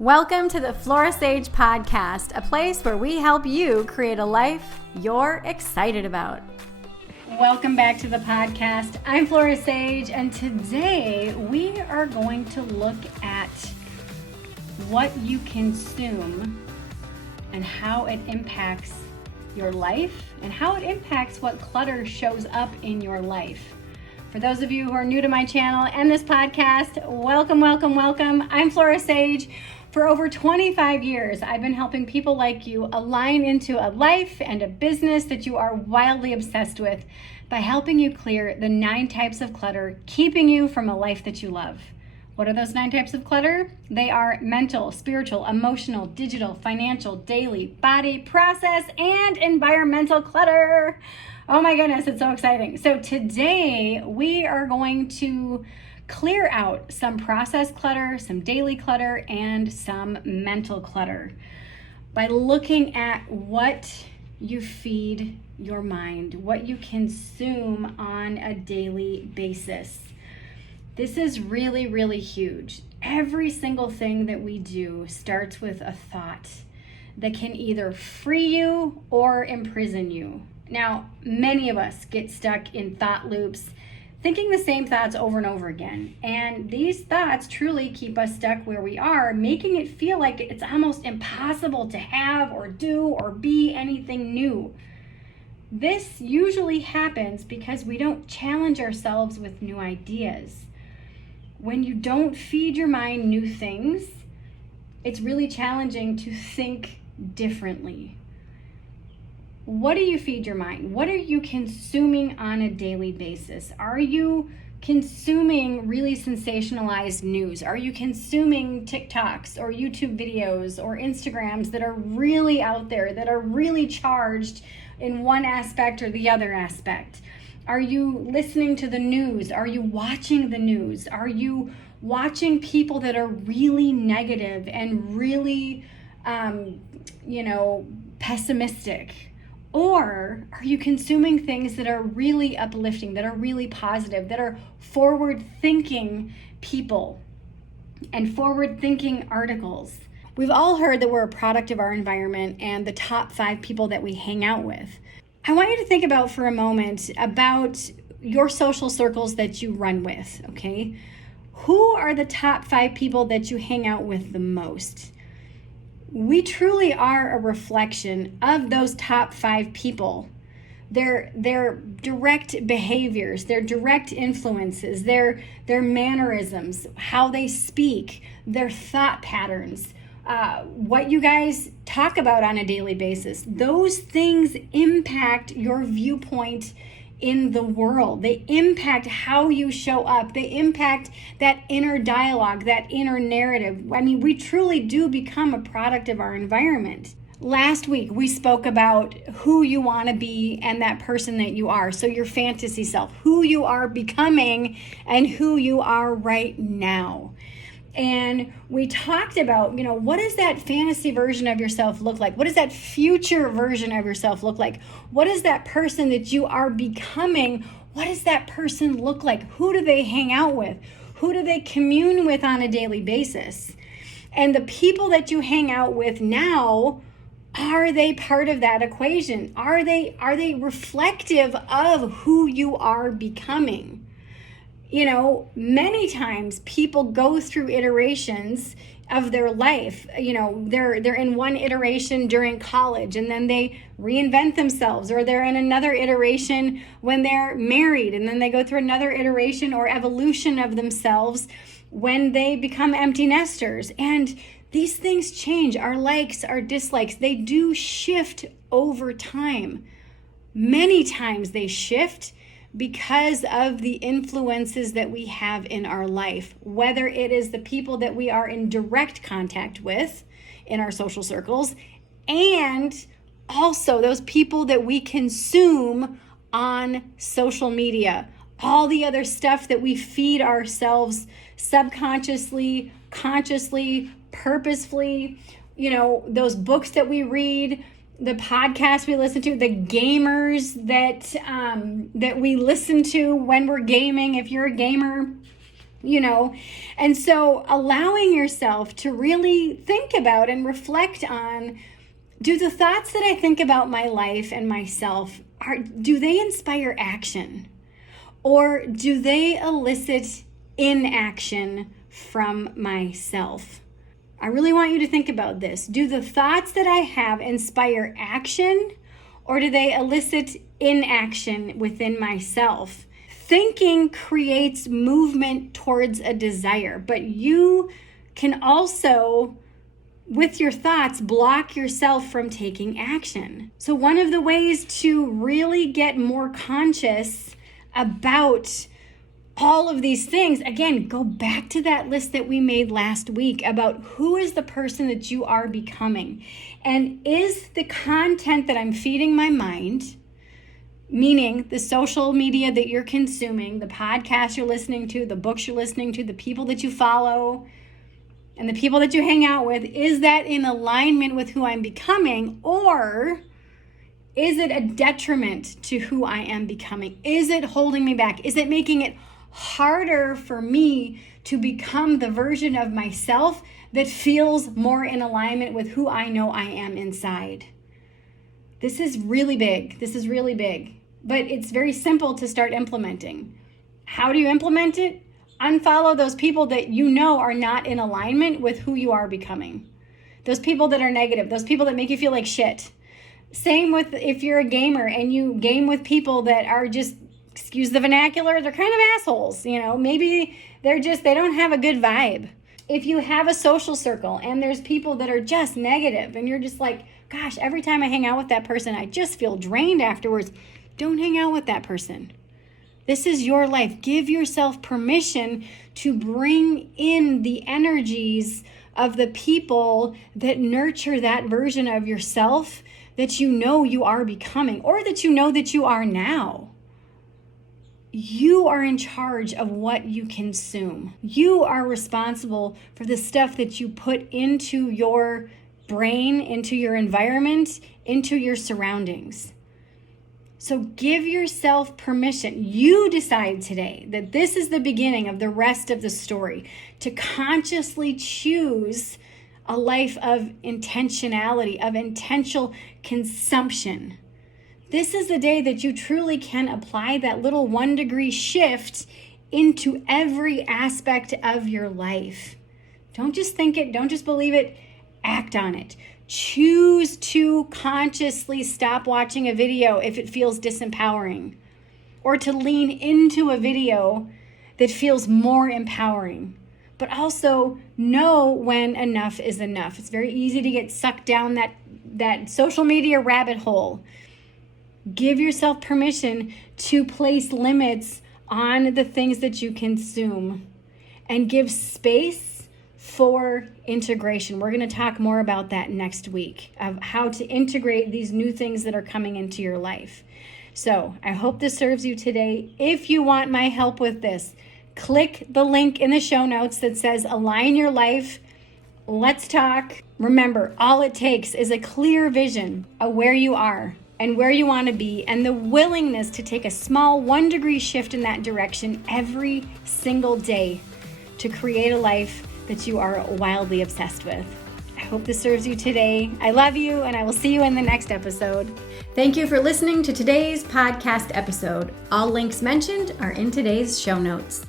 Welcome to the Flora podcast, a place where we help you create a life you're excited about. Welcome back to the podcast. I'm Flora Sage, and today we are going to look at what you consume and how it impacts your life and how it impacts what clutter shows up in your life. For those of you who are new to my channel and this podcast, welcome. I'm Flora Sage. For over 25 years, I've been helping people like you align into a life and a business that you are wildly obsessed with by helping you clear the 9 types of clutter, keeping you from a life that you love. What are those 9 types of clutter? They are mental, spiritual, emotional, digital, financial, daily, body, process, and environmental clutter. Oh my goodness, it's so exciting. So today we are going to clear out some process clutter, some daily clutter, and some mental clutter by looking at what you feed your mind, what you consume on a daily basis. This is really, really huge. Every single thing that we do starts with a thought that can either free you or imprison you. Now, many of us get stuck in thought loops, thinking the same thoughts over and over again. And these thoughts truly keep us stuck where we are, making it feel like it's almost impossible to have or do or be anything new. This usually happens because we don't challenge ourselves with new ideas. When you don't feed your mind new things, it's really challenging to think differently. What do you feed your mind? What are you consuming on a daily basis? Are you consuming really sensationalized news? Are you consuming TikToks or YouTube videos or Instagrams that are really out there, that are really charged in one aspect or the other aspect? Are you listening to the news? Are you watching the news? Are you watching people that are really negative and really, pessimistic? Or are you consuming things that are really uplifting, that are really positive, that are forward-thinking people and forward-thinking articles? We've all heard that we're a product of our environment and the top 5 people that we hang out with. I want you to think about for a moment about your social circles that you run with, okay? Who are the top 5 people that you hang out with the most? We truly are a reflection of those top 5 people. Their direct behaviors, their direct influences, their mannerisms, how they speak, their thought patterns, what you guys talk about on a daily basis. Those things impact your viewpoint in the world. They impact how you show up. They impact that inner dialogue, that inner narrative. I mean, we truly do become a product of our environment. Last week, we spoke about who you want to be and that person that you are. So your fantasy self, who you are becoming and who you are right now. And we talked about, what does that fantasy version of yourself look like? What does that future version of yourself look like? What is that person that you are becoming? What does that person look like? Who do they hang out with? Who do they commune with on a daily basis? And the people that you hang out with now, are they part of that equation? Are they reflective of who you are becoming? Many times people go through iterations of their life. They're in one iteration during college and then they reinvent themselves, or they're in another iteration when they're married and then they go through another iteration or evolution of themselves when they become empty nesters. And these things change. Our likes, our dislikes, they do shift over time. Many times they shift because of the influences that we have in our life, whether it is the people that we are in direct contact with in our social circles, and also those people that we consume on social media, all the other stuff that we feed ourselves subconsciously, consciously, purposefully, those books that we read, the podcasts we listen to, the gamers that we listen to when we're gaming. If you're a gamer, And so allowing yourself to really think about and reflect on, do the thoughts that I think about my life and myself, do they inspire action? Or do they elicit inaction from myself? I really want you to think about this. Do the thoughts that I have inspire action, or do they elicit inaction within myself? Thinking creates movement towards a desire, but you can also, with your thoughts, block yourself from taking action. So one of the ways to really get more conscious about all of these things, again, go back to that list that we made last week about who is the person that you are becoming. And is the content that I'm feeding my mind, meaning the social media that you're consuming, the podcasts you're listening to, the books you're listening to, the people that you follow, and the people that you hang out with, is that in alignment with who I'm becoming, or is it a detriment to who I am becoming? Is it holding me back? Is it making it harder for me to become the version of myself that feels more in alignment with who I know I am inside? This is really big. But it's very simple to start implementing. How do you implement it? Unfollow those people that you know are not in alignment with who you are becoming. Those people that are negative, those people that make you feel like shit. Same with if you're a gamer and you game with people that are just, excuse the vernacular, they're kind of assholes. Maybe they don't have a good vibe. If you have a social circle and there's people that are just negative and you're just like, gosh, every time I hang out with that person, I just feel drained afterwards. Don't hang out with that person. This is your life. Give yourself permission to bring in the energies of the people that nurture that version of yourself that you know you are becoming, or that you know that you are now. You are in charge of what you consume. You are responsible for the stuff that you put into your brain, into your environment, into your surroundings. So give yourself permission. You decide today that this is the beginning of the rest of the story, to consciously choose a life of intentionality, of intentional consumption. This is the day that you truly can apply that little 1-degree shift into every aspect of your life. Don't just think it, don't just believe it, act on it. Choose to consciously stop watching a video if it feels disempowering, or to lean into a video that feels more empowering. But also know when enough is enough. It's very easy to get sucked down that social media rabbit hole. Give yourself permission to place limits on the things that you consume, and give space for integration. We're going to talk more about that next week, of how to integrate these new things that are coming into your life. So I hope this serves you today. If you want my help with this, click the link in the show notes that says Align Your Life. Let's talk. Remember, all it takes is a clear vision of where you are and where you want to be, and the willingness to take a small 1-degree shift in that direction every single day to create a life that you are wildly obsessed with. I hope this serves you today. I love you, and I will see you in the next episode. Thank you for listening to today's podcast episode. All links mentioned are in today's show notes.